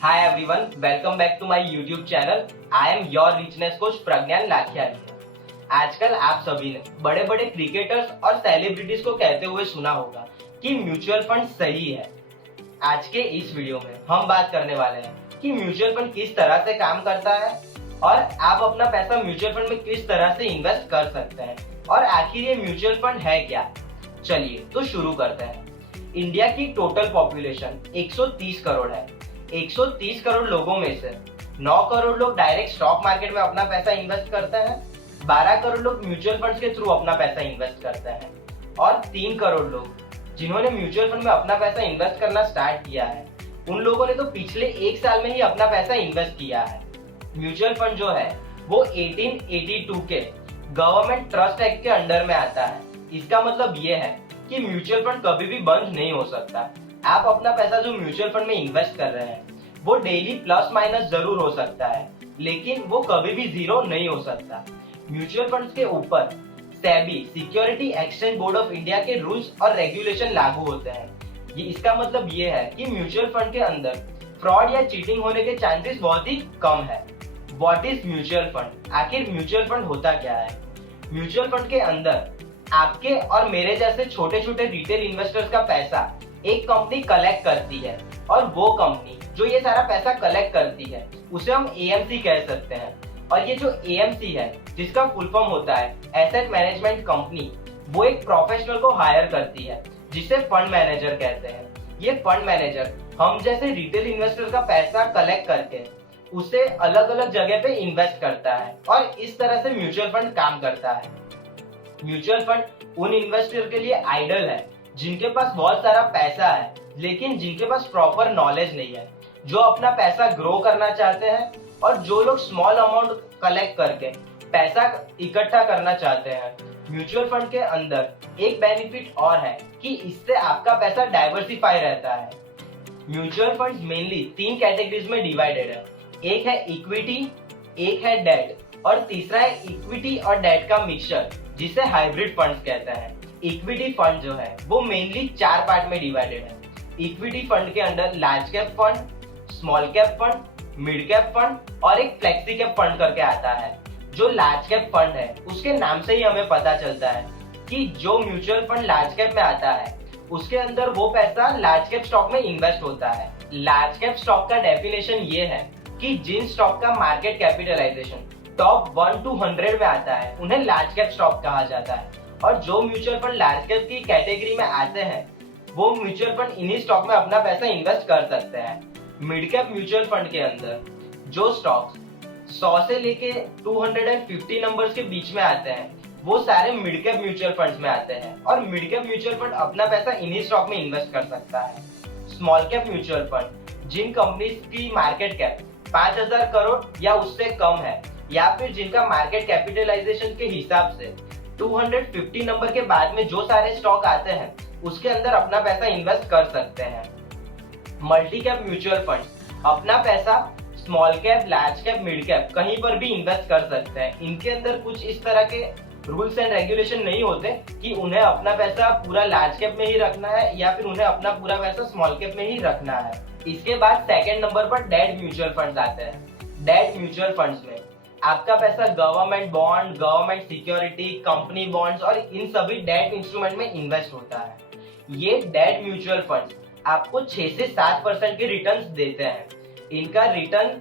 Hi everyone, welcome back to my YouTube channel. I am your richness coach प्रज्ञान लाखियानी। आजकल आप सभी ने बड़े बड़े क्रिकेटर्स और सेलिब्रिटीज को कहते हुए सुना होगा कि म्यूचुअल फंड सही है। आज के इस वीडियो में हम बात करने वाले हैं कि म्यूचुअल फंड किस तरह से काम करता है और आप अपना पैसा म्यूचुअल फंड में किस तरह से इन्वेस्ट कर सकते हैं और आखिर ये म्यूचुअल फंड है क्या। चलिए तो शुरू करते हैं। इंडिया की टोटल पॉपुलेशन 130 करोड़ है। 130 करोड़ लोगों में से 9 करोड़ लोग डायरेक्ट स्टॉक मार्केट में अपना पैसा इन्वेस्ट करते हैं, 12 करोड़ लोग म्यूचुअल फंड्स के थ्रू अपना पैसा इन्वेस्ट करते हैं और 3 करोड़ लोग जिन्होंने म्यूचुअल फंड में अपना पैसा इन्वेस्ट करना स्टार्ट किया है, उन लोगों ने तो पिछले एक साल में ही अपना पैसा इन्वेस्ट किया है। म्यूचुअल फंड जो है वो 1882 के गवर्नमेंट ट्रस्ट एक्ट के अंडर में आता है। इसका मतलब ये है कि म्यूचुअल फंड कभी भी बंद नहीं हो सकता। आप अपना पैसा जो म्यूचुअल फंड में इन्वेस्ट कर रहे हैं वो डेली प्लस माइनस जरूर हो सकता है, लेकिन वो कभी भी जीरो नहीं हो सकता। म्यूचुअल फंड्स के ऊपर SEBI security exchange board of India के रूल्स और रेगुलेशन लागू होते हैं। इसका मतलब ये है कि म्यूचुअल फंड के अंदर फ्रॉड या चीटिंग होने के चांसेस बहुत ही कम है। What is mutual fund? आखिर म्यूचुअल फंड होता क्या है? म्यूचुअल फंड के अंदर आपके और मेरे जैसे छोटे छोटे रिटेल इन्वेस्टर्स का पैसा एक कंपनी कलेक्ट करती है और वो कंपनी जो ये सारा पैसा कलेक्ट करती है उसे हम एएमसी कह सकते हैं। और ये जो एएमसी है जिसका फुल फॉर्म होता है एसेट मैनेजमेंट कंपनी, वो एक प्रोफेशनल को हायर करती है जिसे फंड मैनेजर कहते हैं। ये फंड मैनेजर हम जैसे रिटेल इन्वेस्टर का पैसा कलेक्ट करके उसे अलग अलग जगह पे इन्वेस्ट करता है और इस तरह से म्यूचुअल फंड काम करता है। म्यूचुअल फंड उन इन्वेस्टर के लिए आइडल है जिनके पास बहुत सारा पैसा है लेकिन जिनके पास प्रॉपर नॉलेज नहीं है, जो अपना पैसा ग्रो करना चाहते हैं और जो लोग स्मॉल अमाउंट कलेक्ट करके पैसा इकट्ठा करना चाहते हैं। म्यूचुअल फंड के अंदर एक बेनिफिट और है कि इससे आपका पैसा डाइवर्सिफाई रहता है। म्यूचुअल फंड्स मेनली 3 कैटेगरीज में डिवाइडेड है। एक है इक्विटी, एक है डेट और तीसरा है इक्विटी और डेट का मिक्सचर जिसे हाइब्रिड फंड्स कहते हैं। इक्विटी फंड जो है वो मेनली 4 पार्ट में डिवाइडेड है। इक्विटी फंड के अंदर large cap fund, small cap fund, mid cap fund और एक फ्लेक्सी कैप फंड करके आता है। जो लार्ज कैप फंड है उसके नाम से ही हमें पता चलता है कि जो म्यूचुअल फंड लार्ज कैप में आता है उसके अंदर वो पैसा लार्ज कैप स्टॉक में इन्वेस्ट होता है। लार्ज कैप स्टॉक का डेफिनेशन ये है कि जिन स्टॉक का मार्केट कैपिटलाइजेशन टॉप 1 to 100 में आता है उन्हें लार्ज कैप स्टॉक कहा जाता है। और जो म्यूचुअल फंड लार्ज कैप की कैटेगरी में आते हैं वो म्यूचुअल फंड इन्हीं स्टॉक में अपना पैसा इन्वेस्ट कर सकते हैं। मिड कैप म्यूचुअल फंड के अंदर जो स्टॉक्स 100 से लेके 250 नंबर्स के बीच में आते हैं वो सारे मिड कैप म्यूचुअल फंड्स में आते हैं और मिड कैप म्यूचुअल फंड अपना पैसा इन्हीं स्टॉक में इन्वेस्ट कर सकता है। स्मॉल कैप म्यूचुअल फंड जिन कंपनीज की मार्केट कैप 5000 करोड़ या उससे कम है या फिर जिनका मार्केट कैपिटलाइजेशन के हिसाब से 250 नंबर के बाद में जो सारे स्टॉक आते हैं उसके अंदर अपना पैसा इन्वेस्ट कर सकते हैं। मल्टी कैप म्यूचुअल फंड अपना पैसा small cap, large cap, mid cap कहीं पर भी इन्वेस्ट कर सकते हैं। इनके अंदर कुछ इस तरह के रूल्स एंड रेगुलेशन नहीं होते कि उन्हें अपना पैसा पूरा लार्ज कैप में ही रखना है या फिर उन्हें अपना पूरा पैसा स्मॉल कैप में ही रखना है। इसके बाद सेकेंड नंबर पर डेट म्यूचुअल फंड आते हैं। डेट म्यूचुअल फंड्स में आपका पैसा government bond, government security, company bonds और इन सभी डेट इंस्ट्रूमेंट में इन्वेस्ट होता है। ये डेट म्यूचुअल फंड आपको 6 से 7% के रिटर्न्स देते हैं। इनका रिटर्न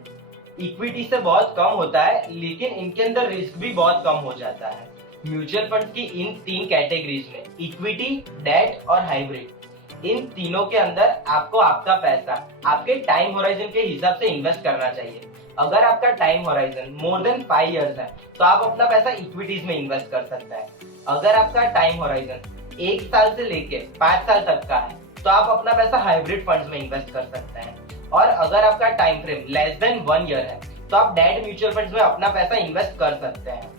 इक्विटी से बहुत कम होता है लेकिन इनके अंदर रिस्क भी बहुत कम हो जाता है। म्यूचुअल फंड की इन 3 कैटेगरीज में इक्विटी, डेट और हाइब्रिड, इन तीनों के अंदर आपको आपका पैसा आपके टाइम होराइजन के हिसाब से इन्वेस्ट करना चाहिए। अगर आपका time horizon more than 5 years है तो आप अपना पैसा इक्विटीज में इन्वेस्ट कर सकते हैं। अगर आपका टाइम होराइजन 1 साल से लेके 5 साल तक का है तो आप अपना पैसा हाइब्रिड फंड्स में इन्वेस्ट कर सकते हैं। और अगर आपका time frame less than 1 year है तो आप डेट म्यूचुअल फंड्स में अपना पैसा इन्वेस्ट कर सकते हैं।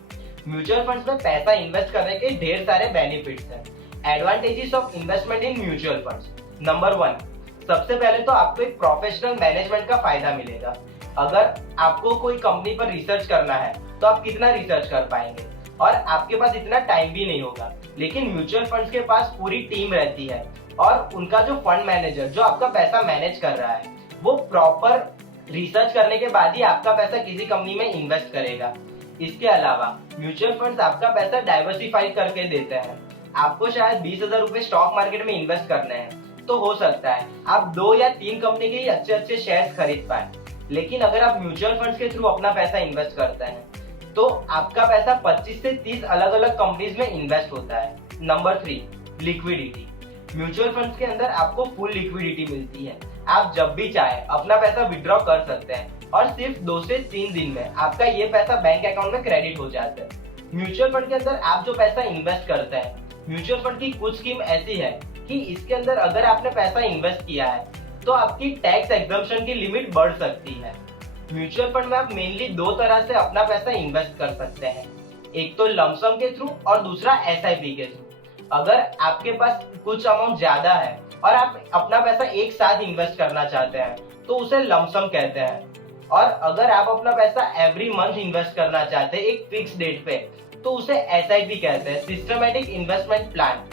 म्यूचुअल फंड्स में पैसा इन्वेस्ट करने के ढेर सारे बेनिफिट्स हैं। Advantages of investment in mutual funds. Number 1, सबसे पहले तो आपको एक प्रोफेशनल मैनेजमेंट का फायदा मिलेगा। अगर आपको कोई कंपनी पर रिसर्च करना है तो आप कितना रिसर्च कर पाएंगे और आपके पास इतना टाइम भी नहीं होगा। लेकिन म्यूचुअल फंड्स के पास पूरी टीम रहती है और उनका जो फंड मैनेजर जो आपका पैसा मैनेज कर रहा है वो प्रॉपर रिसर्च करने के बाद ही आपका पैसा किसी कंपनी में इन्वेस्ट करेगा। इसके अलावा म्यूचुअल फंड्स आपका पैसा डाइवर्सिफाई करके देते हैं। आपको शायद 20,000 रुपए स्टॉक मार्केट में इन्वेस्ट करने हैं, तो हो सकता है आप 2 या 3 कंपनी के ही अच्छे अच्छे शेयर्स खरीद पाए। लेकिन अगर आप म्यूचुअल फंड्स के थ्रू अपना पैसा इन्वेस्ट करते हैं तो आपका पैसा 25 से 30 अलग अलग कंपनीज में इन्वेस्ट होता है। Number 3, liquidity. म्यूचुअल फंड्स के अंदर आपको फुल लिक्विडिटी मिलती है। आप जब भी चाहे अपना पैसा विड्रॉ कर सकते हैं और सिर्फ 2 से 3 दिन में आपका ये पैसा बैंक अकाउंट में क्रेडिट हो जाता है। म्यूचुअल फंड के अंदर आप जो पैसा इन्वेस्ट करते हैं, म्यूचुअल फंड की कुछ स्कीम ऐसी है कि इसके अंदर अगर आपने पैसा इन्वेस्ट किया है तो आपकी टैक्स एग्जम्पशन की लिमिट बढ़ सकती है। म्यूचुअल फंड में आप मेनली 2 तरह से अपना पैसा इन्वेस्ट कर सकते हैं, एक तो लमसम के थ्रू और दूसरा एसआईपी के थ्रू। अगर आपके पास कुछ अमाउंट ज्यादा है और आप अपना पैसा एक साथ इन्वेस्ट करना चाहते हैं तो उसे लमसम कहते हैं। और अगर आप अपना पैसा एवरी मंथ इन्वेस्ट करना चाहते हैं एक फिक्स डेट पे तो उसे एसआईपी कहते हैं, सिस्टमैटिक इन्वेस्टमेंट प्लान।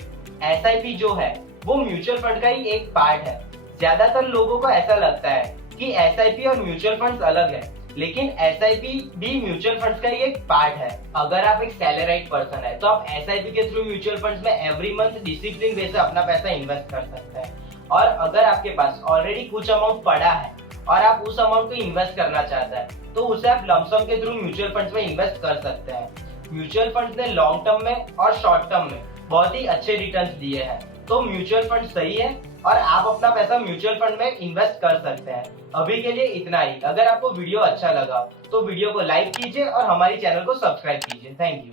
एसआईपी जो है वो म्यूचुअल फंड का ही एक पार्ट है। ज्यादातर लोगों को ऐसा लगता है कि एसआईपी और म्यूचुअल फंड्स अलग है, लेकिन एसआईपी भी म्यूचुअल फंड्स का ही एक पार्ट है। अगर आप एक सैलराइड पर्सन है तो आप एसआईपी के थ्रू म्यूचुअल फंड्स में एवरी मंथ डिसिप्लिन वे से अपना पैसा इन्वेस्ट कर सकते हैं। और अगर आपके पास ऑलरेडी कुछ अमाउंट पड़ा है और आप उस अमाउंट को इन्वेस्ट करना चाहते हैं तो उसे आप लमसम के थ्रू म्यूचुअल फंड्स में इन्वेस्ट कर सकते हैं। म्यूचुअल फंड्स ने लॉन्ग टर्म में और शॉर्ट टर्म में बहुत ही अच्छे रिटर्न्स दिए हैं, तो म्यूचुअल फंड सही है और आप अपना पैसा म्यूचुअल फंड में इन्वेस्ट कर सकते हैं। अभी के लिए इतना ही। अगर आपको वीडियो अच्छा लगा तो वीडियो को लाइक कीजिए और हमारी चैनल को सब्सक्राइब कीजिए। Thank you.